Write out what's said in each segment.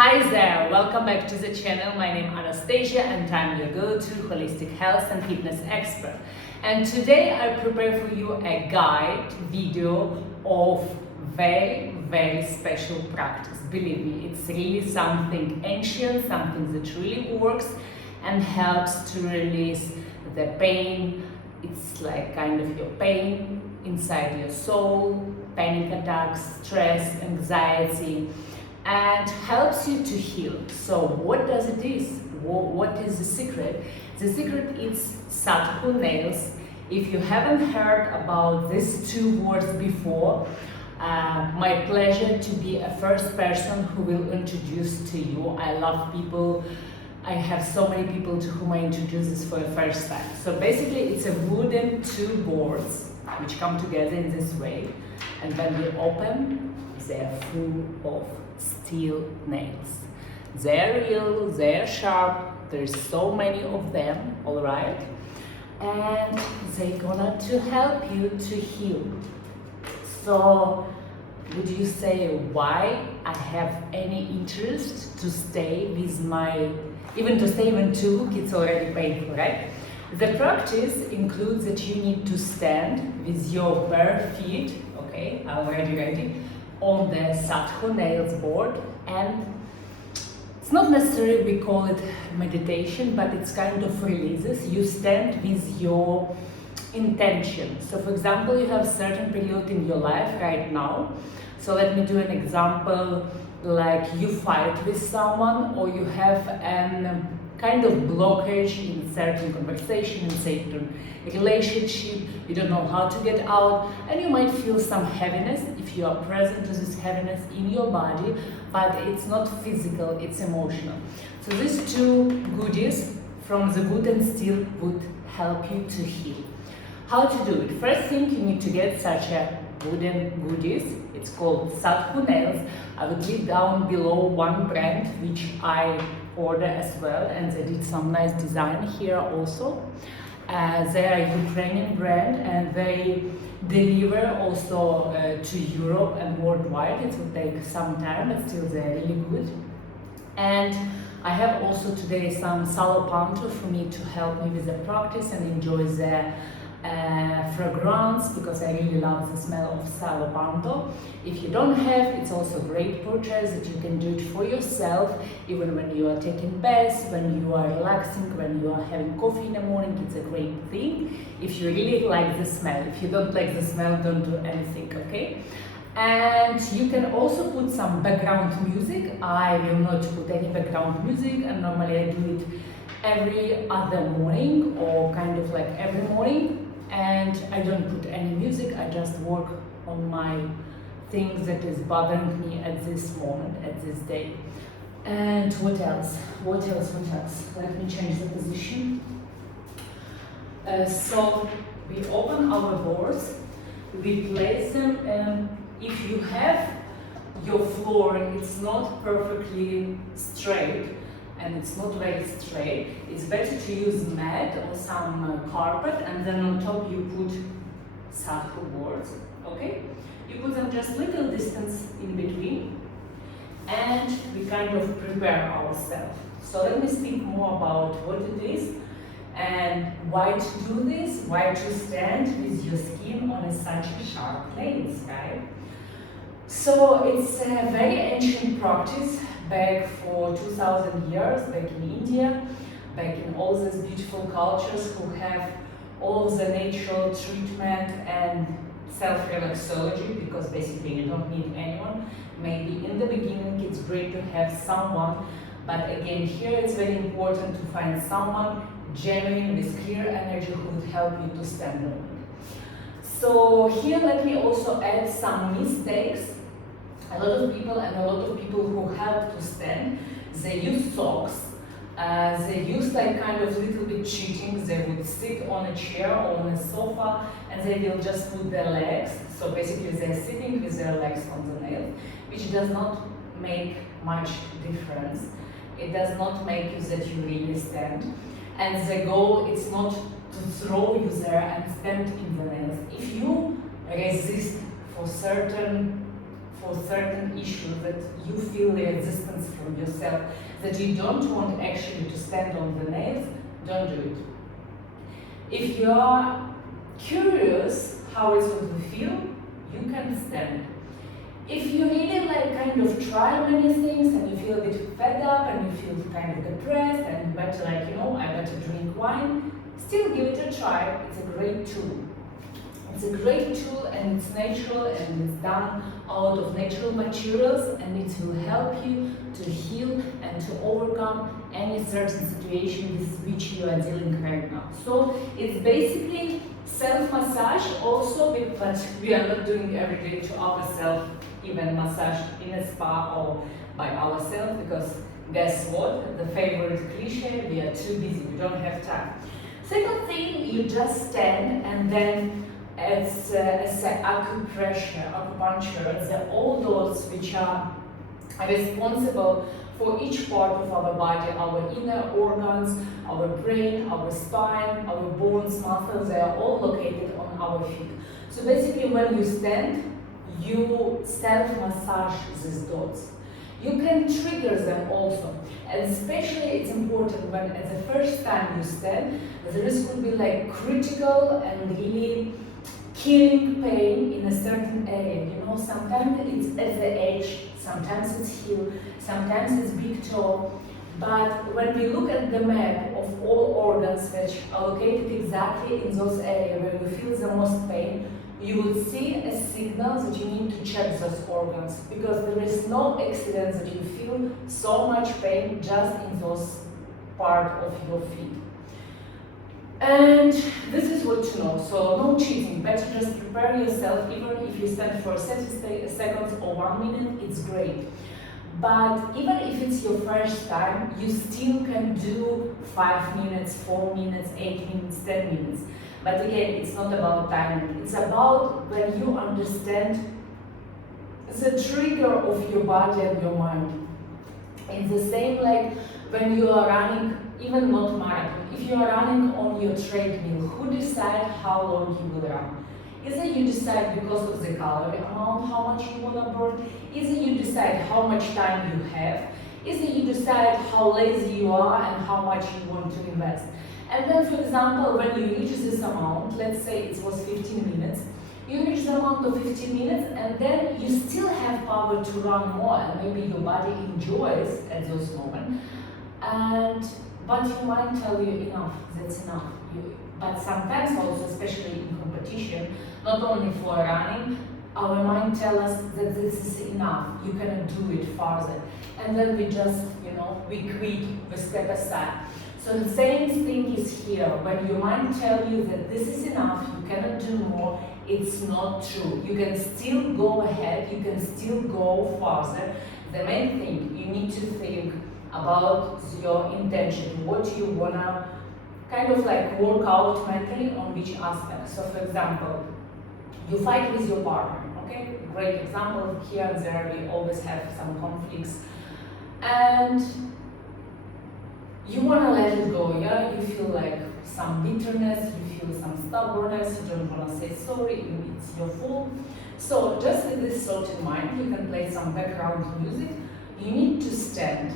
Hi there, welcome back to the channel. My name is Anastasia and I'm your go-to holistic health and fitness expert. And today I prepare for you a guide video of very special practice. Believe me, it's really something ancient, something that really works and helps to release the pain. It's like kind of your pain inside your soul, panic attacks, stress, anxiety, and helps you to heal. So what does it is? What is the secret? The secret is SADHU nails. If you haven't heard about these two words before, my pleasure to be a first person who will introduce to you. I love people. I have so many people to whom I introduce this for the first time. So basically it's a wooden two boards which come together in this way, and when we open, they're full of steel nails. They're real, they're sharp, there's so many of them, all right? And they're gonna to help you to heal. So would you say why I have any interest to stay with my, even to stay even to look, it's already painful, right? The practice includes that you need to stand with your bare feet, okay, already ready, on the SADHU nails board, and it's not necessarily we call it meditation, but it's kind of releases. You stand with your intention. So for example, you have a certain period in your life right now. So let me do an example, like you fight with someone, or you have an kind of blockage in certain conversation, in certain relationship, you don't know how to get out, and you might feel some heaviness if you are present to this heaviness in your body, but it's not physical, it's emotional. So these two goodies from the wood and steel would help you to heal. How to do it? First thing, you need to get such a wooden goodies. It's called SADHU nails. I will leave down below one brand which I order as well, and they did some nice design here also. They are a Ukrainian brand and they deliver also to Europe and worldwide. It will take some time, but still they're really good. And I have also today some Salo Panto for me to help me with the practice and enjoy the fragrance, because I really love the smell of Salo Panto. If you don't have, it's also a great purchase that you can do it for yourself, even when you are taking baths, when you are relaxing, when you are having coffee in the morning. It's a great thing if you really like the smell. If you don't like the smell, don't do anything, okay? And you can also put some background music. I will not put any background music, and normally I do it every other morning, or kind of like every morning, and I don't put any music. I just work on my things that is bothering me at this moment, at this day. And what else? Let me change the position. So we open our boards, we place them, and if you have your floor, it's not perfectly straight, and it's not very straight, it's better to use mat or some carpet, and then on top you put SADHU boards, okay? You put them just little distance in between, and we kind of prepare ourselves. So let me speak more about what it is and why to do this, why to stand with your skin on such a sharp place, right? So it's a very ancient practice, back for 2000 years, back in India, back in all these beautiful cultures who have all the natural treatment and self-reflexology, because basically you don't need anyone. Maybe in the beginning it's great to have someone, but again here it's very important to find someone genuine with clear energy who would help you to stand on it. So here let me also add some mistakes. A lot of people who help to stand, they use socks. They use like kind of little bit cheating. They would sit on a chair or on a sofa, and they will just put their legs. So basically they're sitting with their legs on the nail, which does not make much difference. It does not make you that you really stand. And the goal is not to throw you there and stand in the nails. If you resist for for certain issues that you feel the resistance from yourself, that you don't want actually to stand on the nails, don't do it. If you are curious how it's going to feel, you can stand. If you really like kind of try many things and you feel a bit fed up and you feel kind of depressed and better like, I better drink wine, still give it a try. It's a great tool. It's a great tool and it's natural and it's done out of natural materials, and it will help you to heal and to overcome any certain situation with which you are dealing right now. So it's basically self-massage also, but we are not doing every day to ourselves, even massage in a spa or by ourselves, because guess what? The favorite cliche, we are too busy, we don't have time. Second thing, you just stand and then it's acupuncture, all those which are responsible for each part of our body, our inner organs, our brain, our spine, our bones, muscles, they are all located on our feet. So basically when you stand, you self-massage these dots. You can trigger them also, and especially it's important when at the first time you stand, the risk could be like critical and really killing pain in a certain area. Sometimes it's at the edge, sometimes it's heel, sometimes it's big toe. But when we look at the map of all organs which are located exactly in those areas where you feel the most pain, you will see a signal that you need to check those organs, because there is no accident that you feel so much pain just in those part of your feet. And this is what to know. So no cheating, better just prepare yourself. Even if you stand for 30 seconds or 1 minute, it's great. But even if it's your first time, you still can do 5 minutes, 4 minutes, 8 minutes, 10 minutes. But again, it's not about timing. It's about when you understand the trigger of your body and your mind. It's the same like when you are running, even not marathon. If you are running on your treadmill, who decides how long you will run? Is it you decide because of the calorie amount, how much you want to burn? Is it you decide how much time you have? Is it you decide how lazy you are and how much you want to invest? And then, for example, when you reach this amount, let's say it was 15 minutes, you reach the amount of 15 minutes and then you still have power to run more, and maybe your body enjoys at those moments. But your mind tell you enough, that's enough. But sometimes also, especially in competition, not only for running, our mind tells us that this is enough, you cannot do it further. And then we just, we quit, we step aside. So the same thing is here. When your mind tells you that this is enough, you cannot do more, it's not true. You can still go ahead, you can still go further. The main thing, you need to think about your intention, what you wanna kind of like work out mentally on which aspect. So for example, you fight with your partner, okay? Great example, here and there we always have some conflicts. And you wanna let it go, yeah? You feel like some bitterness, you feel some stubbornness, you don't wanna say sorry, it's your fault. So just with this thought in mind, you can play some background music. You need to stand,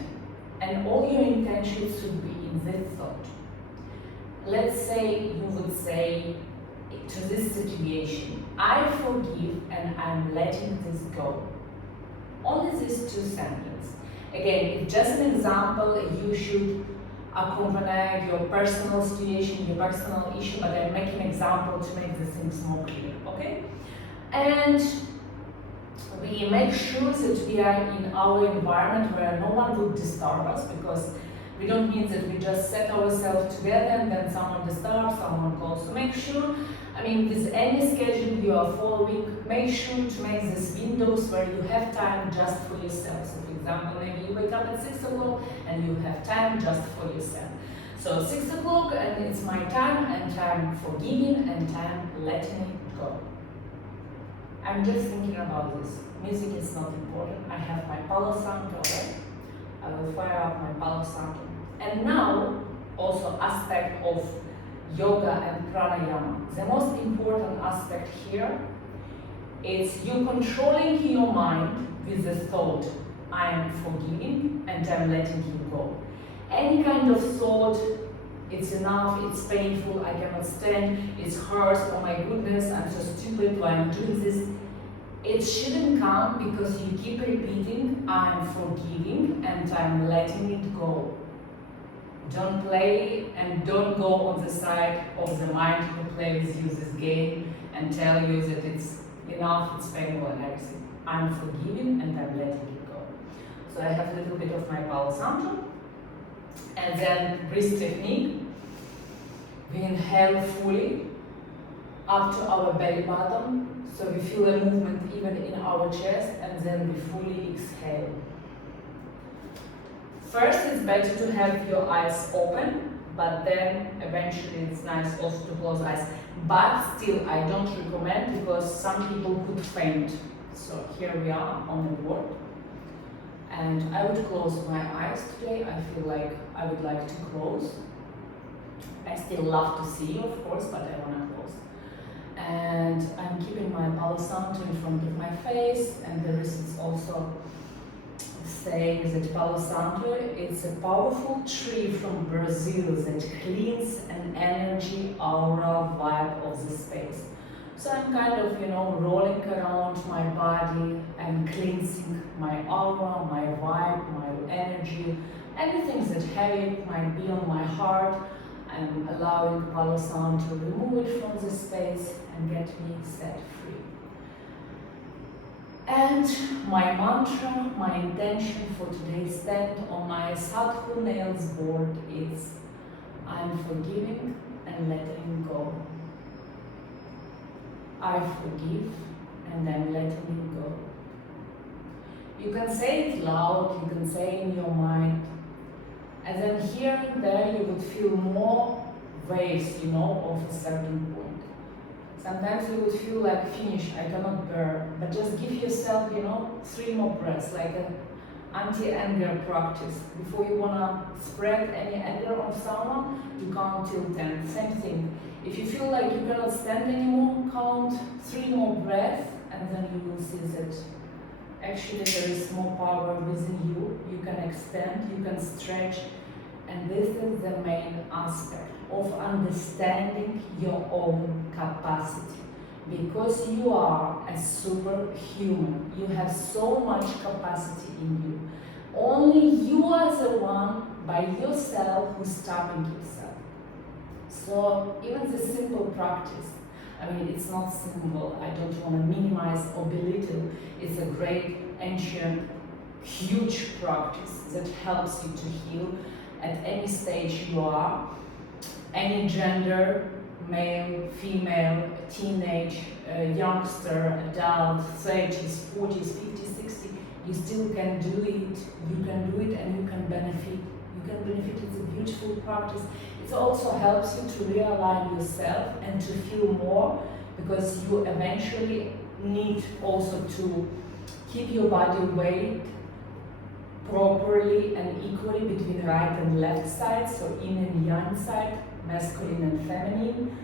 and all your intentions should be in this thought. Let's say you would say to this situation, I forgive and I'm letting this go. Only these 2 sentences. Again, it's just an example. You should accompany your personal situation, your personal issue, but I'm making an example to make the things more clear, okay? And we make sure that we are in our environment where no one will disturb us, because we don't mean that we just set ourselves together and then someone disturbs, someone calls. So make sure, with any schedule you are following, make sure to make these windows where you have time just for yourself. So for example, maybe you wake up at 6 o'clock and you have time just for yourself. So 6 o'clock and it's my time, and time for giving and time letting it go. I'm just thinking about this. Music is not important. I have my Palo Santo, right? I will fire up my Palo Santo. And now, also aspect of yoga and pranayama. The most important aspect here is you controlling your mind with the thought, I am forgiving and I'm letting you go. Any kind of thought, it's enough, it's painful, I cannot stand, it's hurt, oh my goodness, I'm so stupid, why I'm doing this. It shouldn't come because you keep repeating, I'm forgiving and I'm letting it go. Don't play and don't go on the side of the mind who plays with you this game and tell you that it's enough, it's painful and everything. I'm forgiving and I'm letting it go. So I have a little bit of my Palo Santo. And then breathe technique. We inhale fully up to our belly button. So we feel a movement even in our chest, and then we fully exhale. First, it's better to have your eyes open, but then eventually it's nice also to close eyes. But still, I don't recommend because some people could faint. So here we are on the board. And I would close my eyes today. I feel like I would like to close. I still love to see you, of course, but I want to close. And I'm keeping my Palo Santo in front of my face, and there is also saying that Palo Santo, it's a powerful tree from Brazil that cleans an energy aura vibe of the space. So I'm kind of, rolling around my body and cleansing my aura, my vibe, my energy, anything that heavy might be on my heart. I'm allowing Palo Santo to remove it from the space and get me set free. And my mantra, my intention for today's stand on my SADHU nails board is, I'm forgiving and letting go. I forgive and I'm letting it go. You can say it loud, you can say it in your mind, and then here and there you would feel more waves, of a certain point. Sometimes you would feel like, finish, I cannot bear, but just give yourself, 3 more breaths, like an anti-anger practice. Before you wanna spread any anger on someone, you count till 10, same thing. If you feel like you cannot stand anymore, count 3 more breaths, and then you will see that actually there is more power within you. You can extend, you can stretch, and this is the main aspect of understanding your own capacity. Because you are a superhuman, you have so much capacity in you. Only you are the one by yourself who's stopping yourself. So even the simple practice, it's not simple, I don't want to minimize or belittle, it's a great, ancient, huge practice that helps you to heal at any stage you are, any gender, male, female, teenage, youngster, adult, 30s, 40s, 50s, 60s, you still can do it, you can do it and you can benefit. You can benefit, it's a beautiful practice. It also helps you to realign yourself and to feel more, because you eventually need also to keep your body weight properly and equally between right and left side, so yin and yang side, masculine and feminine.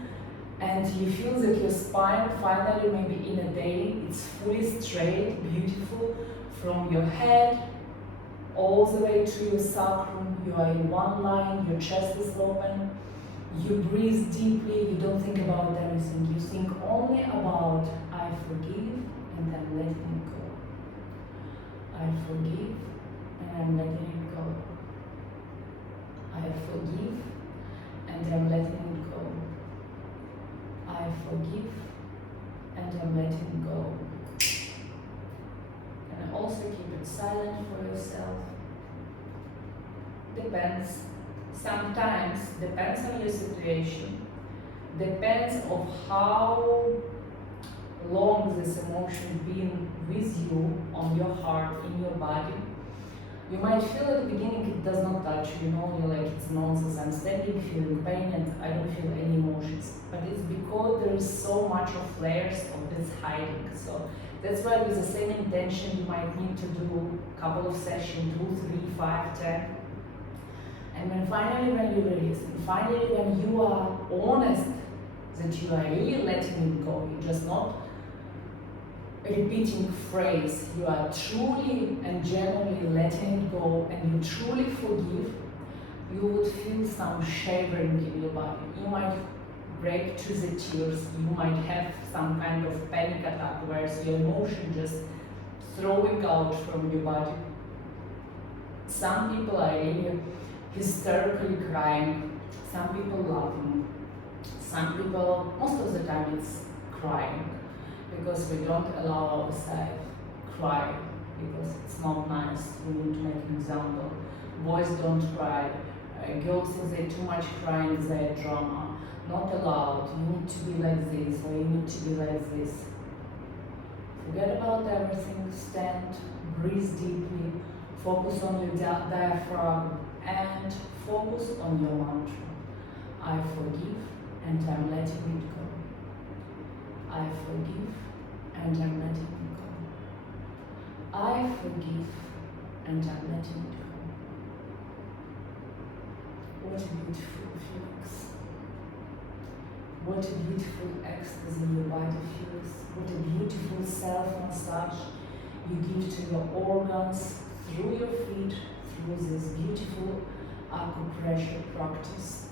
And you feel that your spine finally, maybe in a day, it's fully straight, beautiful, from your head all the way to your sacrum. You are in one line, your chest is open, you breathe deeply, you don't think about anything, you think only about, I forgive and I'm letting it go. I forgive and I'm letting it go. I forgive and I'm letting it go. I forgive and I'm letting it go. And also keep it silent for yourself. Depends. Sometimes depends on your situation. Depends on how long this emotion been with you, on your heart, in your body. You might feel at the beginning it does not touch you, you're like, it's nonsense, I'm standing, feeling pain, and I don't feel any emotions. But it's because there is so much of layers of this hiding. So that's why with the same intention you might need to do a couple of sessions, 2, 3, 5, 10. And when you release, and finally when you are honest that you are really letting it go, you're just not repeating phrase, you are truly and genuinely letting it go and you truly forgive, you would feel some shivering in your body. You might break to the tears, you might have some kind of panic attack where your emotion just throwing out from your body. Some people are really hysterically crying, some people laughing, some people, most of the time it's crying, because we don't allow ourselves cry, because it's not nice. We need to make an example. Boys don't cry, girls, if they too much crying, they're drama. Not allowed. You need to be like this, or you need to be like this. Forget about everything, stand, breathe deeply, focus on your diaphragm, and focus on your mantra. I forgive and I'm letting it go. I forgive and I'm letting it go. I forgive and I'm letting it go. What a beautiful feelings. What a beautiful ecstasy your body feels. What a beautiful self-massage you give to your organs through your feet, through this beautiful acupressure practice.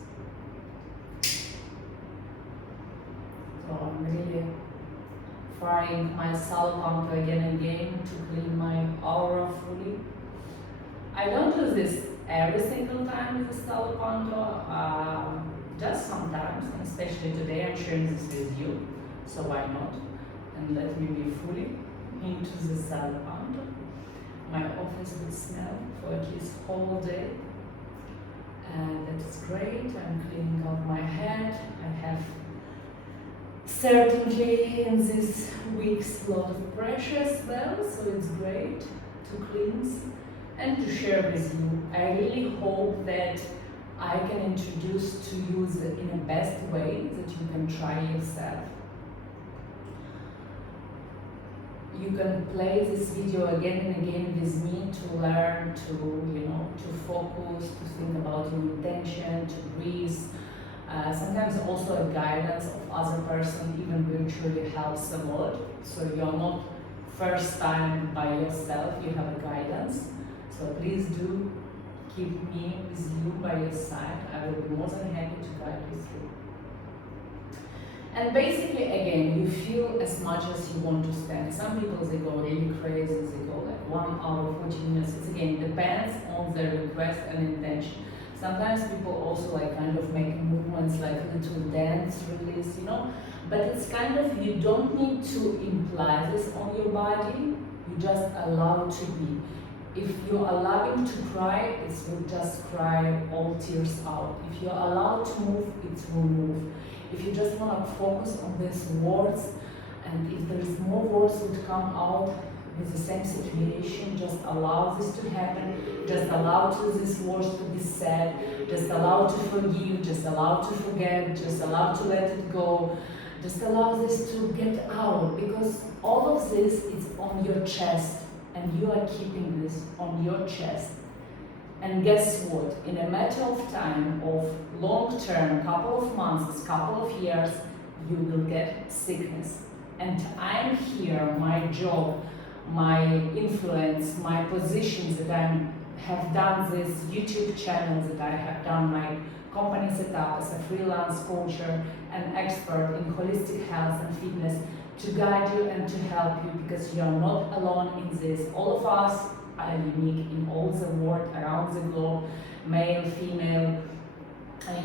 So I'm really firing my salpanto again and again to clean my aura fully. I don't do this every single time with the salpanto, just sometimes, and especially today I'm sharing this with you, so why not? And let me be fully into the salpanto. My office would smell for at least whole day, and that is great. I'm cleaning out my head. I have certainly in these weeks a lot of pressure as well, so it's great to cleanse and to share with you. I really hope that I can introduce to you in a best way that you can try yourself. You can play this video again and again with me to learn, to focus, to think about your intention, to breathe. Sometimes also a guidance of other person, even virtually, helps a lot. So you're not first time by yourself, you have a guidance. So please do keep me with you by your side. I will be more than happy to guide you through. And basically, again, you feel as much as you want to stand. Some people, they go really crazy, they go like 1 hour, 40 minutes. It again depends on their request and intention. Sometimes people also like kind of make movements like little dance release, but it's kind of, you don't need to imply this on your body, you just allow to be. If you're allowing to cry, it will just cry all tears out. If you're allowed to move, it will move. If you just want to focus on these words, and if there is more words would come out with the same situation, just allow this to happen, just allow these words to be said, just allow to forgive, just allow to forget, just allow to let it go, just allow this to get out, because all of this is on your chest, and you are keeping this on your chest. And guess what? In a matter of time, of long term, couple of months, couple of years, you will get sickness. And I'm here, my job, my influence, my positions that I have done this YouTube channel, that I have done my company setup as a freelance coach and expert in holistic health and fitness, to guide you and to help you, because you are not alone in this. All of us are unique in all the world around the globe, male, female,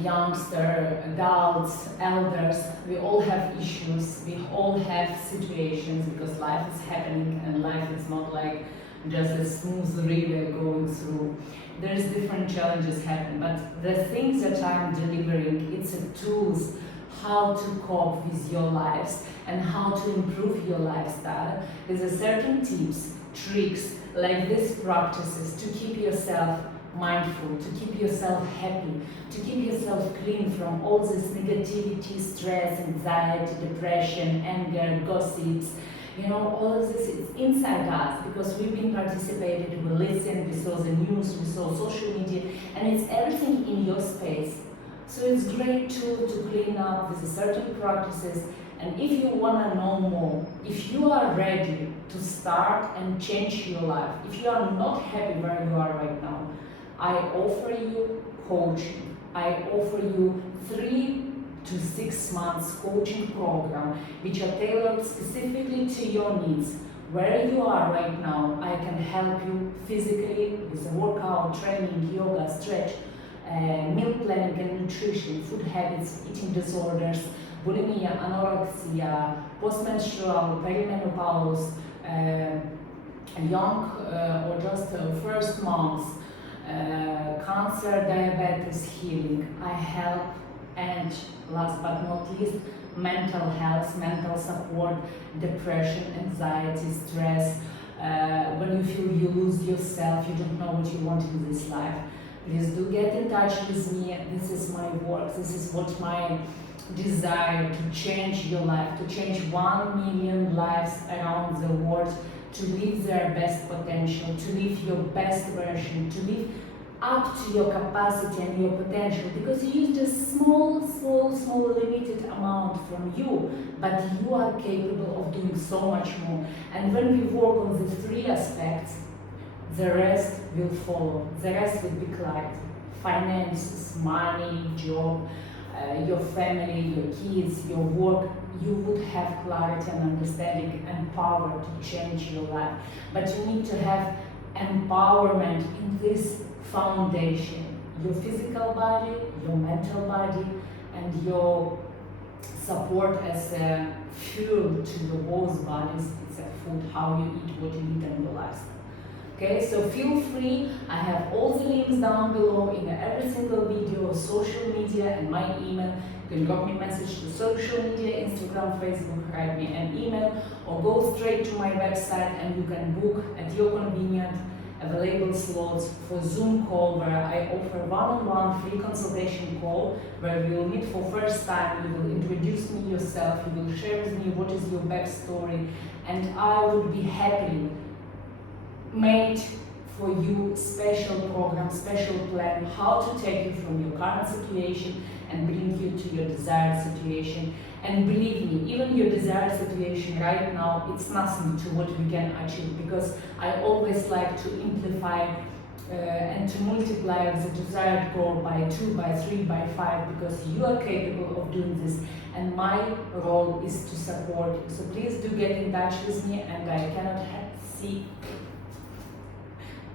youngster, adults, elders. We all have issues, we all have situations, because life is happening and life is not like just a smooth river going through. There's different challenges happen, but the things that I'm delivering, it's a tools how to cope with your lives and how to improve your lifestyle. There's a certain tips, tricks, like these practices to keep yourself mindful, to keep yourself happy, to keep yourself clean from all this negativity, stress, anxiety, depression, anger, gossips. All of this is inside us, because we've been participating, we listen, we saw the news, we saw social media, and it's everything in your space. So it's great to clean up with certain practices And if you want to know more, if you are ready to start and change your life, if you are not happy where you are right now, I offer you coaching. I offer you 3 to 6 months coaching program which are tailored specifically to your needs. Where you are right now, I can help you physically with a workout, training, yoga, stretch, meal planning and nutrition, food habits, eating disorders, bulimia, anorexia, postmenstrual, perimenopause, young or just first moms, cancer, diabetes, healing. I help, and last but not least, mental health, mental support, depression, anxiety, stress. When you feel you lose yourself, you don't know what you want in this life, please do get in touch with me. This is my work, this is what my desire to change your life, to change 1 million lives around the world, to live their best potential, to live your best version, to live up to your capacity and your potential, because you use just small limited amount from you, but you are capable of doing so much more. And when we work on the 3 aspects, the rest will follow. The rest will be clarity. Finances, money, job, your family, your kids, your work. You would have clarity and understanding and power to change your life. But you need to have empowerment in this foundation. Your physical body, your mental body, and your support as a fuel to your both bodies. It's a food, how you eat, what you eat, and your lifestyle. Okay, so feel free. I have all the links down below in every single video, social media, and my email. You can drop me a message to social media, Instagram, Facebook, write me an email, or go straight to my website and you can book at your convenience available slots for Zoom call, where I offer one-on-one free consultation call where we will meet for first time. You will introduce me yourself, you will share with me what is your backstory, and I would be happy made for you special program, special plan, how to take you from your current situation and bring you to your desired situation. And believe me, even your desired situation right now, it's nothing to what we can achieve, because I always like to amplify and to multiply the desired goal by 2, by 3, by 5, because you are capable of doing this, and my role is to support you. So please do get in touch with me, and I cannot see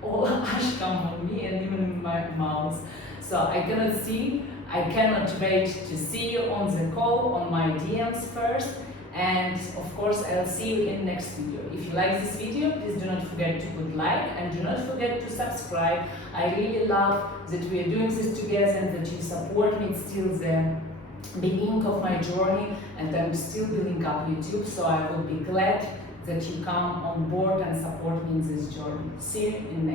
all ash come on me and even in my mouth. So I cannot see, I cannot wait to see you on the call, on my DMs first, and of course I'll see you in next video. If you like this video, please do not forget to put like and do not forget to subscribe. I really love that we are doing this together and that you support me. It's still the beginning of my journey and I'm still building up YouTube, so I will be glad that you come on board and support me in this journey. See you in next